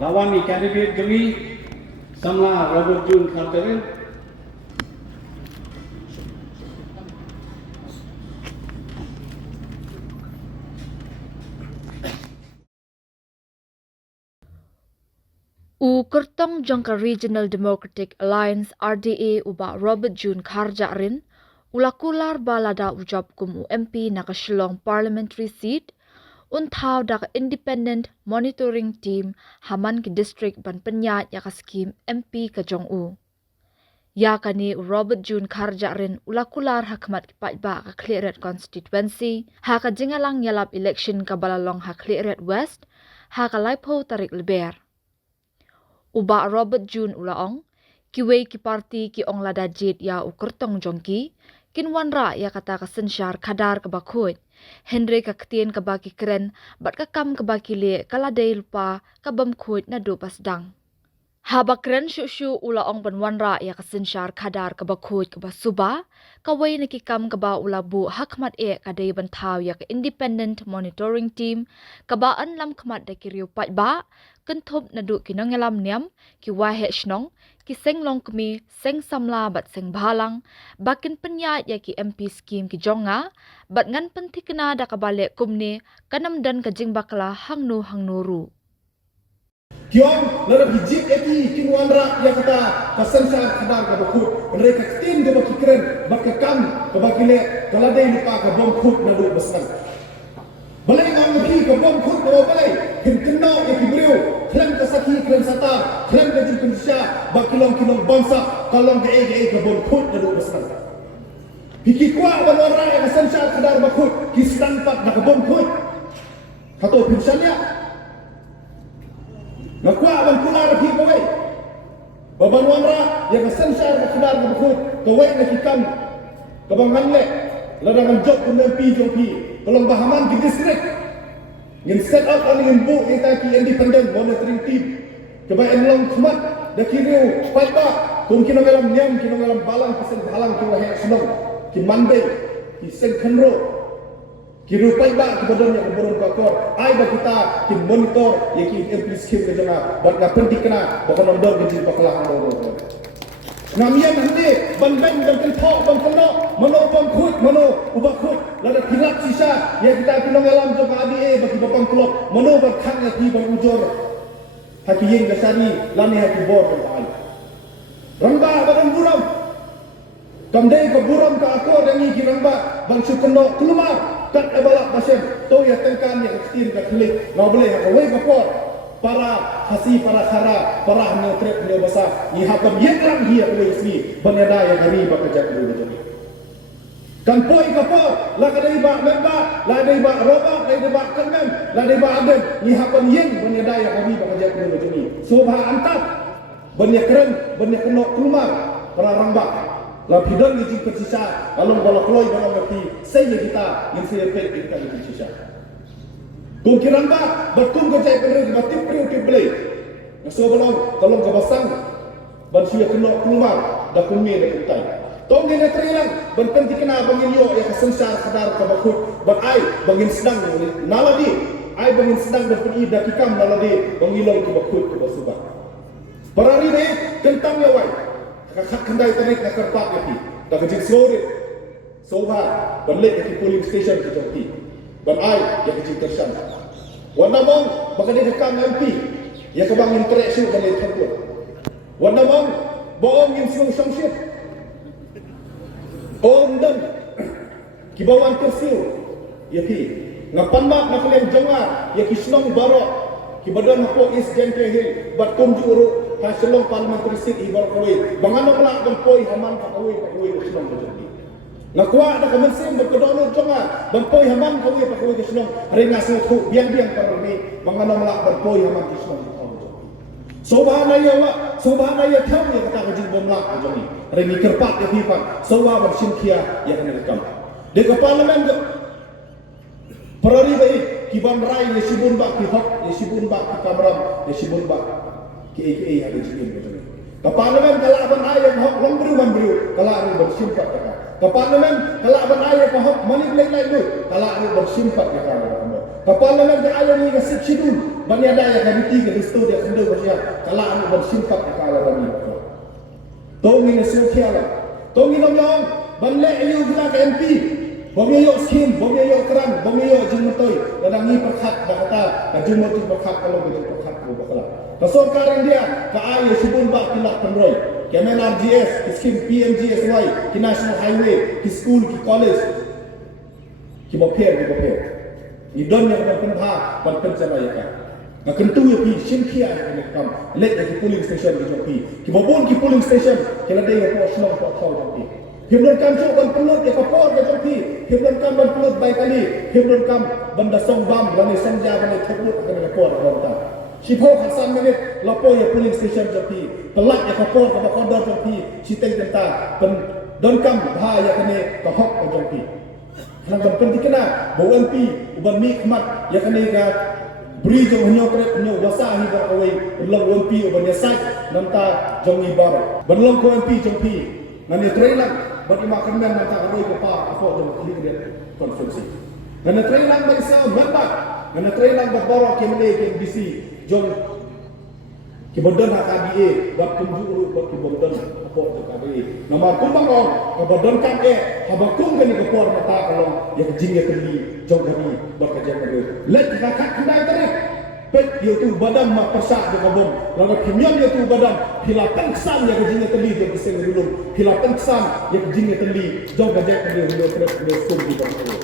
lawan ni candidate kami sama Robert June Carter. U kertong jangka Regional Democratic Alliance RDA uba Robert June Kharja rin ulakular balada ujab kum MP nakasilong parliamentary seat untaw dak independent monitoring team haman ki district ban penyat ya ka scheme MP ka jong u ya kani Robert June Kharja rin ulakular hakmat ki patba ka Clearet constituency ha ka jingalang yalap election ka balalong ha Clearet West ha ka laipo tarik leber uba Robert June ulaong, kiway ki parti ki ong lada jit ya ukertong jongki, kinwanra ya kata kasensyar kadar kabakut, Henry kaketien kabaki keren, bat kakam kabaki le kaladai lupa kabamkut na do pasdang. Haba keren syuk-syuk ulaong penwanra ya kasensyar kadar kabakut kabasuba, kaway nakikam kaba ulabu hakmat kadai bantau ya ka independent monitoring team, kabaan lam kmat da kiriu patba, kentup naduk kinong alam niam ki wahe shnong ki seng long kemi seng samla bat seng balang bakin penyat ya ki MP scheme ki jonga bat ngan pentikna da kabalik kumni kanam dan kajing bakla hangnu ru Kiong lara bijik eki kinwanra ya kata kasensa kadar ka bakut mereka tin ke baki keren bakakam ke baki le kaladai lupa ka bom khut nadu besar balai ngang ki ka bom khut ka balai hin keno eki brio kren ka saki kren sata kren ka jin sya bakilong kilong bangsa kalong ke ka bom khut nadu besar piki kwa banora ya kasensa kadar bakut ki stampat na ka bom khut kato pinsalya nakwa ban kular phi kawai baban wanra ya kasensyar ka khadar ka bukut kawai nakikam kabangan le ladangan job kun MP jopi kolong bahaman di district ngin set up on ngin bu ita ki independent monitoring team kaba enlong khmat da kiriu patba kun kinong alam niam kinong alam balang kisen balang ki wahe sunong ki mande ki sen khanro kirupai ba kibadon yang burung kakor ai ba kita ki monitor ye ki MP scheme ke jana bat na pendikna bakal nondor ke jin bakala hando namian hande ban dan kan thok ban kono mano bam khut mano uba khut lada kilap sisa ye kita kinong alam jo ka ABA bagi bapang klop mano ba khang ya ki ban ujor haki yin gasari lani haki bor ban ai ramba badan buram kamdai ka buram ka akor dangi ki ramba ban sukono kelumar kat ebalak masem to ya tengkan yang kecil kat klik no boleh away bakor para hasi para khara para hanya trek ne basa ni hakam yekram dia away sini banyada yang hari bakajak dulu tu kan poi kapor la kadai ba memba la dai ba roba la dai ba kamen la dai ba adem ni hakam yen banyada yang hari bakajak dulu tu ni sobha antat banyak keren banyak kena keluar para rambak la pidon ni jing persisa along balak loy balong ngerti saya kita yang saya pet kita di persisa kungkiran ba betul ke cai peneri batip priu tiblei so balong tolong ke basang ban sia kena keluar da kummi da kutai tong ni netrilang ban penti kena bangin yo ya kesensar kadar ka bakut ban ai bangin sedang naladi ai bangin sedang da peni da kikam naladi bangilong ke bakut ke basuba parari de kentang ya wai kakak kendai tarik nak kerpat lagi dah kecil sore soba balik ke polling station ke Jogti ban ai yang kecil tersan warna bang bakal dia dekam MP ya kebang interaksi balik tempur warna bang bohong yang sung sangsit om dan kibawan tersiu ya ki ngapan mak nak lem jongar ya ki senong barok ki badan ko is jengke hil bat kum juru hasilong parliamentary seat ibar kawai bangano kelak bempoi haman kawai kesenong berjadi nakwa ada kemensim berkedono jonga bempoi haman kawai kesenong hari ngasih tu biang-biang parmi bangano kelak bempoi haman kesenong sobhanaya wa sobhanaya tham ya kata kajin bomlak ajoni hari ni kerpat ya pipan sowa bersimkia ya kenekam de ke parlimen perari baik kiban rai ya sibun bak ki hok ya sibun bak ki kamram ya sibun bak KAA ada jikin betul. Ke parlimen kalau abang ayam hok long beriu kalau ada bersimpat kata. Ke parlimen kalak ban ayah paham manipulate lain tu. Kalak ni bersimpat ke kamu. Ke parlimen ke ayah ni ke sidul. Ban ada yang kabiti ke listu dia kendau bersih. Kalak ni bersimpat ke kamu bani. Tong ni sekiala. Tong ni nyong ban le ayu guna ke MP. Bomyo skim, bomyo keran, bomyo jumutoi. Dadang ni perkhat dah kata, jumutoi perkhat kalau betul perkhat ko bakala. Kasor karen dia, ka ayah subun ba pilak penroy. Kemen RGS, skim PMGSY, ki National Highway, ki school, ki college. Ki boper. Ni don yang berpenha, berpencaraya. Nak kentu ya pi simkia ni kam. Let ki polling station ki pi. Ki bobon ki polling station, kena dei ko snong ko kau pi. Himdan kam so ban pelut ya kapor ke pi. Himdan kam ban pelut baik kali. Himdan kam banda song bam bani sanja bani theput ke kapor ko ta. Sipo khasan menit lapo ya polling station pi. Pelak ya kapor ke bakondor pi. Siteng tenta pen don kam bha ya kene ka hok ko pi. Nang ban penting kena bo MP uban mi khmat ya kene ka beri jong hanya kret hanya wasa hi ba away long MP uban ya sai namta jong ni bar. Ban long ko MP jong pi. Nani trailang bagi makan men nanti aroi ke pa apa jom klik dia konferensi. Nana trailang bagi sa member, nana trailang bagi borok kemle ke BC jom kibodon HKBA buat kunjuru buat kibodon apa tu KBA. Nama kumbang orang kibodon kan habakum kan ke por mata kalau ya jing ya keli jom kami berkerja kami. Let kakak kendai tadi. Pet dia tu badan mak persak dia kabum. Lalu kimia dia tu badan hilatan kesan yang kejinya teli dia bising dulu. Hilatan kesan yang kejinya teli jauh gajah dia terus dia sum di bawah.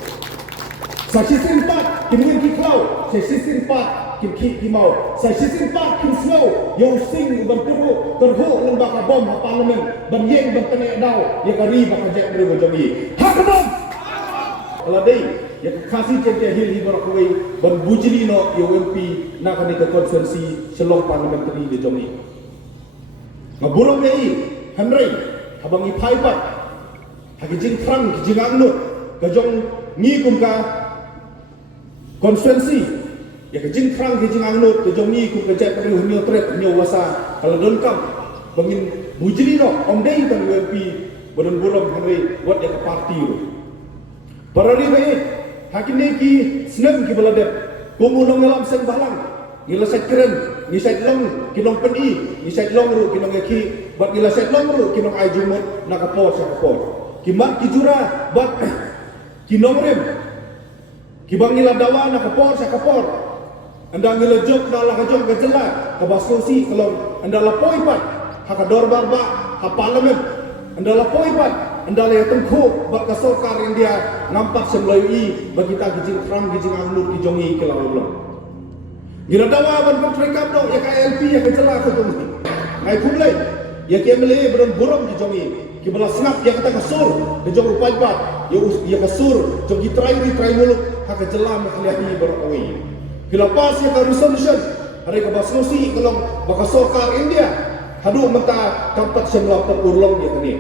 Saksi simpat kimia kikau, saksi simpat kim mau. Saksi simpat kim slow, yo sing ban teruk lembaga bom parlimen ban yeng ban tenek dau ya kari bak gajah dia jogi. Hak bom. Kalau dei ya kasih kerja hil hibarakui ban bujili no UMP nak kena ke konferensi selong parliamentary di jomi. Ngabulong ni Henry habang ipai pat hagi jing frang jing angnut ke jong ni kum ka konferensi ya ke jing frang jing angnut ke jong ni kum ke jai perlu hunyo tret hunyo wasa kalau don kam bangin bujili no om dei tan UMP badan bulong Henry wat ya ke parti parari baik hakim ki senang ki baladet kumulong dalam sen balang gila set keren ni set long kinong peni ni set long ru kinong ki bat gila set long ru kinong ai jumot nakapor sa kapor kimat ki jura bat kinong rem ki bangila dawa nakapor sa kapor anda gila jok dala ka jok gajela ka basosi kalau anda lapoi pat hakador barba ha parlimen anda lapoi pat anda lihat tengku bak kasokar India nampak semlayui bagi kita gijing frang gijing anglur gijongi ke lalu belum. Gira dawa ban kontrekap do ya KLP ya kecela ke tunggu. Ngai kumlei ya kemle beron burung gijongi ki bala snap ya kata kasur de jong rupai pat ya kasur jong gitrai muluk ha kecela makliati berawi. Kila pas ya ka resolution hari ka basnosi kalau bakasokar India hadu mata kampat semla perurlong ya kini.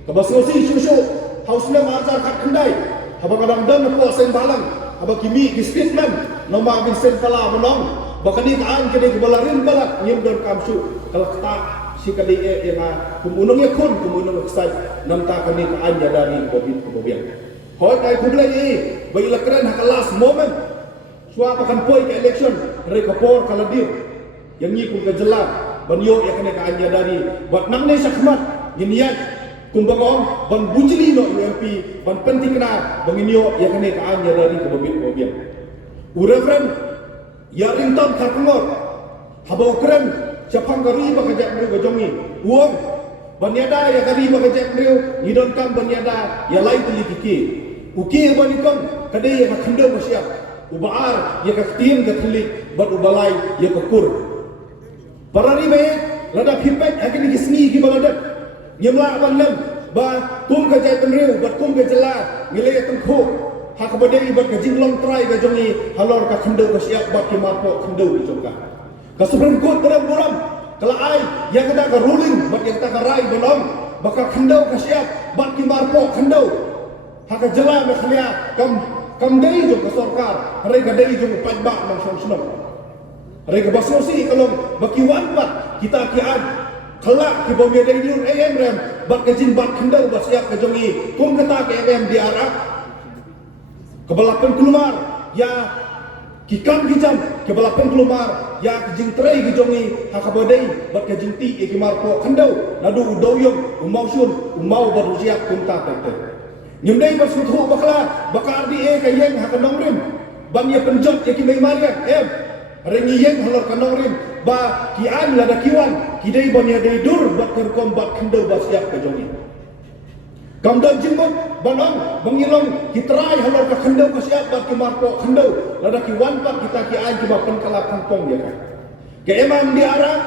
Kabasnosi susu hausna marjar kat kendai habang adang dan ko sen balang habang kimi ki statement nama bin sen kala menong bakani kaan kini kebalarin balak nyem don kamsu kalau kata si kadi yang kumunong ya kun kumunong eksai namta kani kaan ya dari covid kemudian hoy kai kublai ni bagi lakran hak last moment suap akan poi ke election rekapor kaladir yang ni ku kejelar banyo ya kani kaan ya dari buat nang ne sakmat ginian kumbangong ban bujili no UMP ban penting kena banginyo ya kene kaan ya dari kebobit urefren ya rintam kapngor habau keren capang gari bakajak mriu gajongi uang ban yada ya gari bakajak mriu ngidon kam ban yada ya lai tuli kiki uki ban ikon kade ya khando masyap ubaar ya kaktim ga klik ban ubalai ya kakur parari be lada pipet akini kisni ki baladat nyemla banlem ba kum ka jai penriu bat kum ka jela ngile tengku hak badai bat ka jinglong trai ka jongi halor ka khendo ka siap bat ki marpo khendo di jongka ka supreme court terang boram kala ai yang kata ka ruling bat yang kata ka rai bonom baka khendo ka siap bat ki marpo khendo hak ka jela me khlia kam dei jong ka sarkar rai ka dei jong pajba mang song rai ka basnosi kalau baki wan bat kita ki ad kelak ki bomnya dari dulu rem bat kajin bat kendau bat siap kajongi kum kata ke MM di Arab kebalapan kelumar ya kikam kijam kebalapan kelumar ya kajing terai kajongi hakabadai bat kajing ti ikimar po kendau nadu udoyong umausun umau bat siap kum ta te nyumdai bat sutu bakla bakar di kayeng hakandong rim ban ya penjot ikimai marian rengi yeng halor kanong rim ba kian lada kiwan kidai banya dai dur bat kerkom bat kendau bat siap kajongi kamdan jimbut banong bangilong kitrai halor ka kendau ka siap bat kemarpo kendau lada kiwan pat kita kian ke bapen kala kampung ya kan ke emam di arab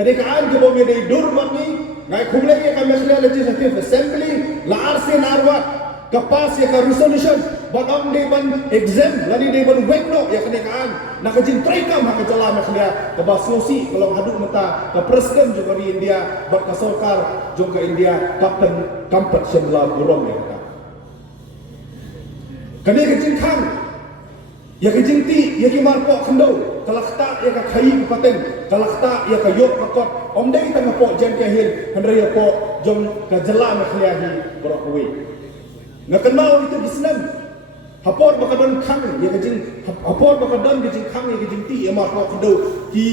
kadai kaan ke banya dai dur bat ni ngai khumle ya ka mesle legislative assembly la arsin arwat kapas ya ka resolution banong de ban exam lani de ban wekno ya kenekaan nakajin traikam hak jala makhlia ka basosi kalau haduk mata ka presiden juga di India bat ka Sarkar juga India kapan kampat semla burong ya kata kane kajin khang ya kajin ti ya ki marpo khandau kalakta ya ka khai paten kalakta ya ka yok pakot omdai tang po jan ka hil handra ya po jong ka jala makhlia hi borokwe ngakenal itu bisnan hapor bakadon khang ya kajing hapor bakadon kajing khang ya kajing ti ya marpo kado ki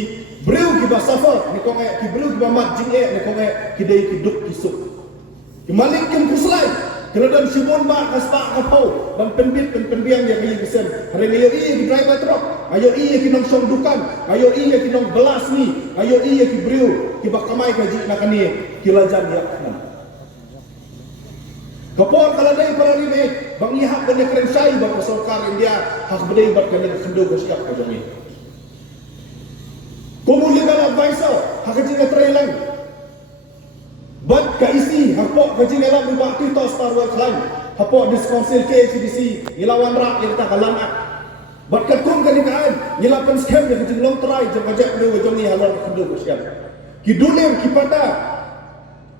breu ki basafa ni konge ki breu ki bamat jing ni konge ki dei ki duk ki suk ki malik kem kuslai keladon sibon ba kaspa kapau ban penbit penbiang ya ki besen hari ni i ki driver truck ayo i ki nong song dukan ayo i ki nong belas ni ayo i ki breu ki bakamai kaji nakani ki lajan ya kapor kalau dari para ribet bang ihap banyak keren syai bang Sarkar India hak bedai bat kena kendau bersiap kajongi kumu legal advisor hak kajing trailang bat kaisi hak pok kajing elam ubah kita Star World Klan hak pok diskonsil KCDC ilawan rak yang tak kalan bat kakum kanikaan ngilapan scam yang kajing long try jom kajak pendau kajongi halal kendau bersiap kidulim kipata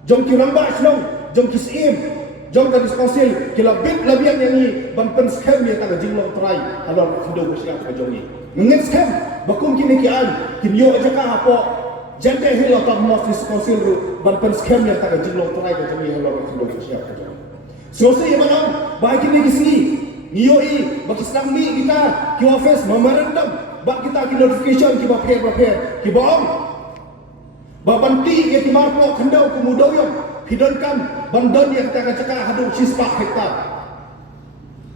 jom kiramba senong jom kisim jom ka diskonsil kila bit labian yang ni ban pen scam ya ta jinglong try alor kendau bersiap ka jongi ngin scam bakum kini kian kinyo aja ka hapo jante hilo ta mos diskonsil ru ban pen scam ya ta jinglong try ka jongi alor kendau bersiap ka jongi so se yamanam ba kini kisi niyo i bakisnang mi kita ki office memorandum ba kita ki notification ki ba prepare ki bom ba banti ya ki marpo kendau kumudoyong hidon kam bandon yang kita cakap hadu sispak hektar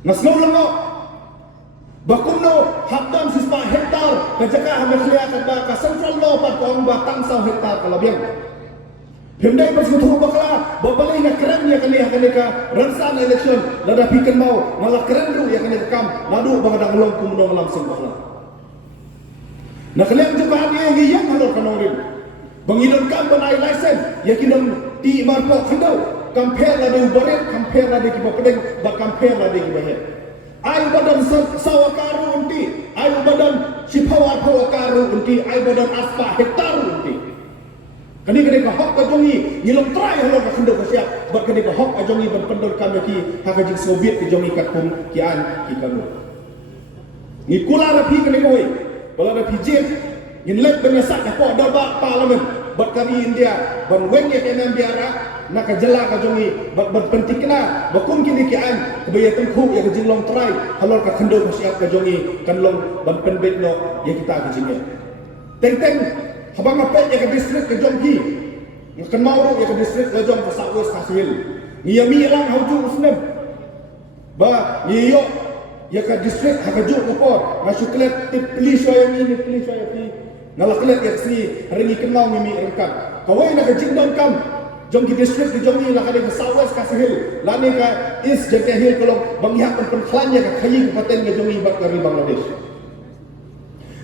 ngasno lengo bakumno hadam sispak hektar kacaka hamkhlia kata ka central law pat kong batang saw hektar kalabiang hemdai pas kutu bakla babalai na keren ya kali ka ransan election lada pikan mau malah keren ru ya kali kam nadu bagadang long kumno langsung bakla na kalian juga dia yang halor kanorin bangidon kam banai license yakinam ti marpo kendau compare la de baret compare la de ki bapedeng ba compare la de ki bahet ai badan sawakaru unti ai badan sipawakaru unti ai badan aspa hektar unti kani ka hok ka jongi ngilong try halo ka kendau ka siap ba kani ka hok ka jongi ban pendol kam ki hakajing soviet ki jongi kat kum ki an ki kanu ni kula rapi kani koi bala rapi jet ngin lek benyasak ka po daba parlimen bat kari India ban weng ya kenam biara nak jela ka jongi bat pentikna bakum kini kian kebaya tengku ya jinglong try halor ka kendau ka siap ka jongi kanlong ban penbet no ya kita ka jinge teng habang apet ya ka distrik ka jongi kan mauro ya ka distrik ka jong ka sawes ka sil ngiyami lang hauju usnem ba ngiyo ya ka distrik ha ka juk upor na suklet tipli soya ni pli soya pi ngalaklet ya sini hari ni kenal mimi rengkap kawai nak jingdon kam jom ki district ki jongi la kade southwest ka sahil lani ka east jeke hill kalau bangihat pen klannya ka khayi ka paten ka jongi bat kari Bangladesh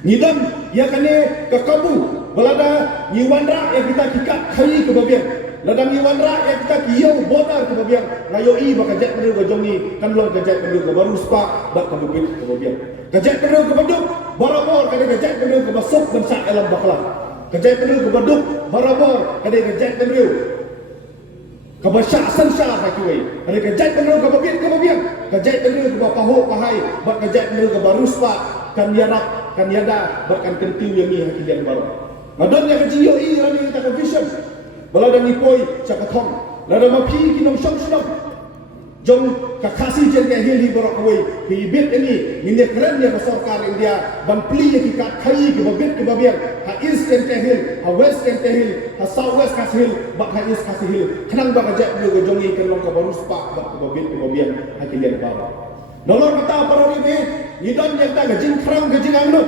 nidam ya kane ka kabu balada ni wandra ya kita kikat khayi ke babian ladang ni wandra ya kita kiyau bodar ke babian ngayo i baka jet penuh ka jongi kan long ka jet penuh ka baru spa bat ka bubit ke babian ka jet penuh ka baduk barabor kade ka jet penuh ka basuk bensak alam bakla ka jet penuh ka baduk barabor kade ka jet penuh ka basyak sansar ka kuai kade ka jet penuh ka babian ka jet penuh ka paho pahai bat ka jet penuh ka baru spa kan yarak kan yada bat kan kentiu yang ni hakilian baru madon ya ka jiyo i rani ta ka vision bala dan ipoi cakatong Lada mapi kinong syong jong kakasi jen ke hil hi borok away hi bit ini mine keren ya sarkar India ban pli ya ki kat khai ki babit ki babian ha east ken ke hil ha west ken ke hil ha south west kas hil bak ha east kas hil khnang ba ka jak yo jongi ken long ka barus pak bak ki babit ki babian ha ki len ba nolor kata parori be idon yang ta gajin khrang gajin angno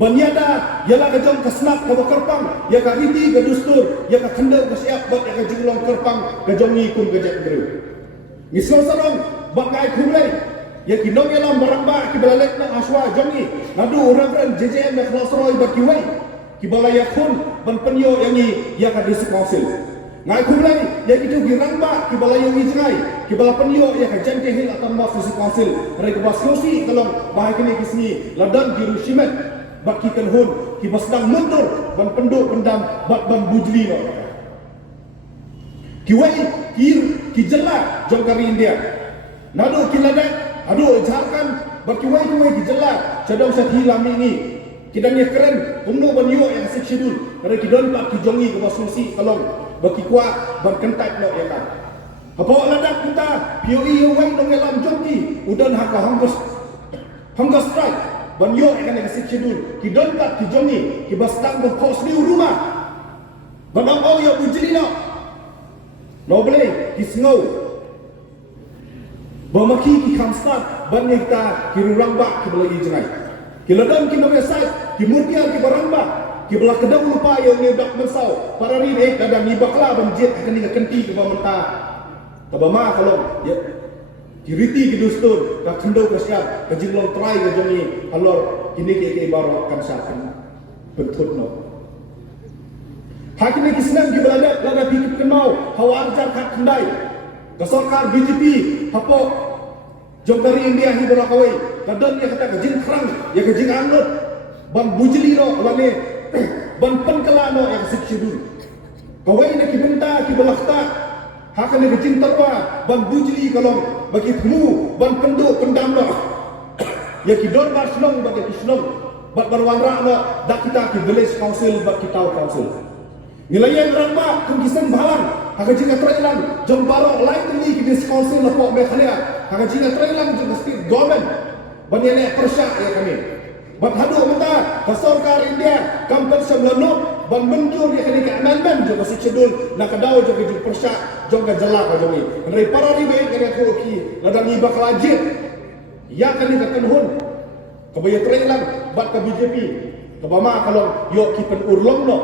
banyada yala ka jong kasnap ka kerpang ya ka riti ka dustur ya ka khandau ka siap bak ya ka jinglong kerpang ka jongi kum ka jak gru Misal sarong bakai kumlai ya kinong yalam baramba ki balalek na aswa jongi nadu orang JJM na khlasroi bakiwai ki balaya khun ban penyo yangi ya ka district council ngai kumlai ya kitu giramba ki balaya ngi jangai ki bala penyo ya ka jante hil atan mas district council rek basyosi kalong bahai kini kisni ladan biru simet baki kan hun ki basdang mundur ban penduk pendam ban bujli no kiwai ki jela jongkari India nado kiladak ado Jharkhand berkiwai ki jela cadang sathi lami ni kidangnya keren umno banyo yang schedule ada kidon pak ki jongi ke baslusi kalong baki kwa berkentak no ya kan apa ladak kita POE wai dong dalam jongki udan haka hangos strike banyo yang schedule kidon pak ki jongi ki bastang ko pos ni rumah banang au ya bujili no Noble kisngau bamaki ki khamstat banyekta ki rurangba ki belai jengai ki ladam ki nomesai ki murtiar ki barangba ki belak kedang lupa yang ni dak mensau para ri ek kadang ni bakla banjit akan ni kenti ki bamenta tabama kalau ya ki riti ki dustur ka khendau ka siap ka jinglong trai ka jongi alor kini ke ibarat kan sakan bentutno Hakimnya kisnam ki belada lada pikir kenau hawa arjar kat kendai ke sarkar BJP hapo jongkari India hi berakawai kadon ya kata kejin kerang ya kejin anut ban bujli no lane ban penkela no ya siksidun kawai na ki benta ki belakta hakane kejin terwa ban bujli kalong bagi temu ban penduk pendam no ya ki don basnong bagi kisnong bat barwanra no dak kita ki village council bat kita council Nilayan ramba kungkisan bahalang haka jika trailang jom baro lain ni ki diskonsil na po mekhalia haka jika trailang jom state government banyane persya ya kami bat hadu menta ka sarkar India kampung semlano ban menjur ya kani ka amendment jom ka schedule na kadao jom ki persya jom ka jala ka jomi rai para ri be kani ko ki ladang ni bakal ajit ya kani ka kanhun kabaya trailang bat ka BJP kabama kalau yo ki pen urlong no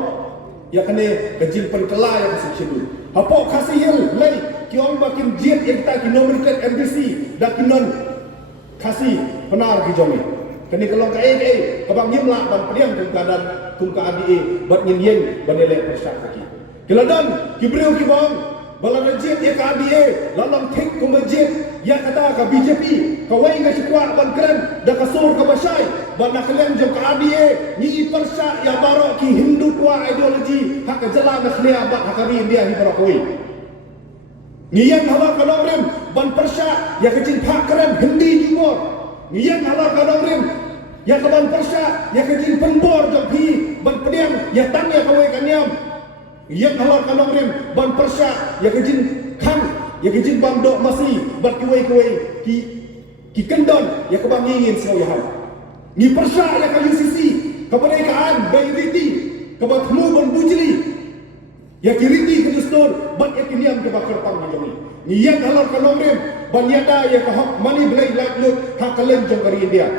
ya kene kejil penkela yang kasih dulu. Apa kasih hil lay kiong bakin jet yang kita nominated MDC dak kinon kasih benar ki jongi. Kene kalau ke kabang yim lah ban pediam kum kadan kum ka ADA bat ngin yen banele persyak ki. Keladan ki breu ki bang bala jet ya ka ADA lalang thik kum jet ya kata ka BJP kawai nga sikwa ban keren dak kasur ka basai ban nakhlem jom ka ADA ni persya ya baro ki Hindu tua ideologi hak jala nakhlia bat hakari India hi barakoi niyan hawa kalorem ban persya ya kecil hak keren Hindi jumor niyan hawa kalorem ya kaban persya ya kecil penbor jom hi ban pediam ya tanya kawai kanyam niyan hawa kalorem ban persya ya kecil khang ya kecil ban dok masih bat kuai ki kendon ya kabang ingin sawihan ni persya ya ka UCC kemerdekaan bayriti kebatmu ban bujli ya kiriti ke dustur bat ya kiniam ke bakar pang jomi ni yang halal kalomrem ban yada ya ka hak mani belai lakluk hak kalem jongkari India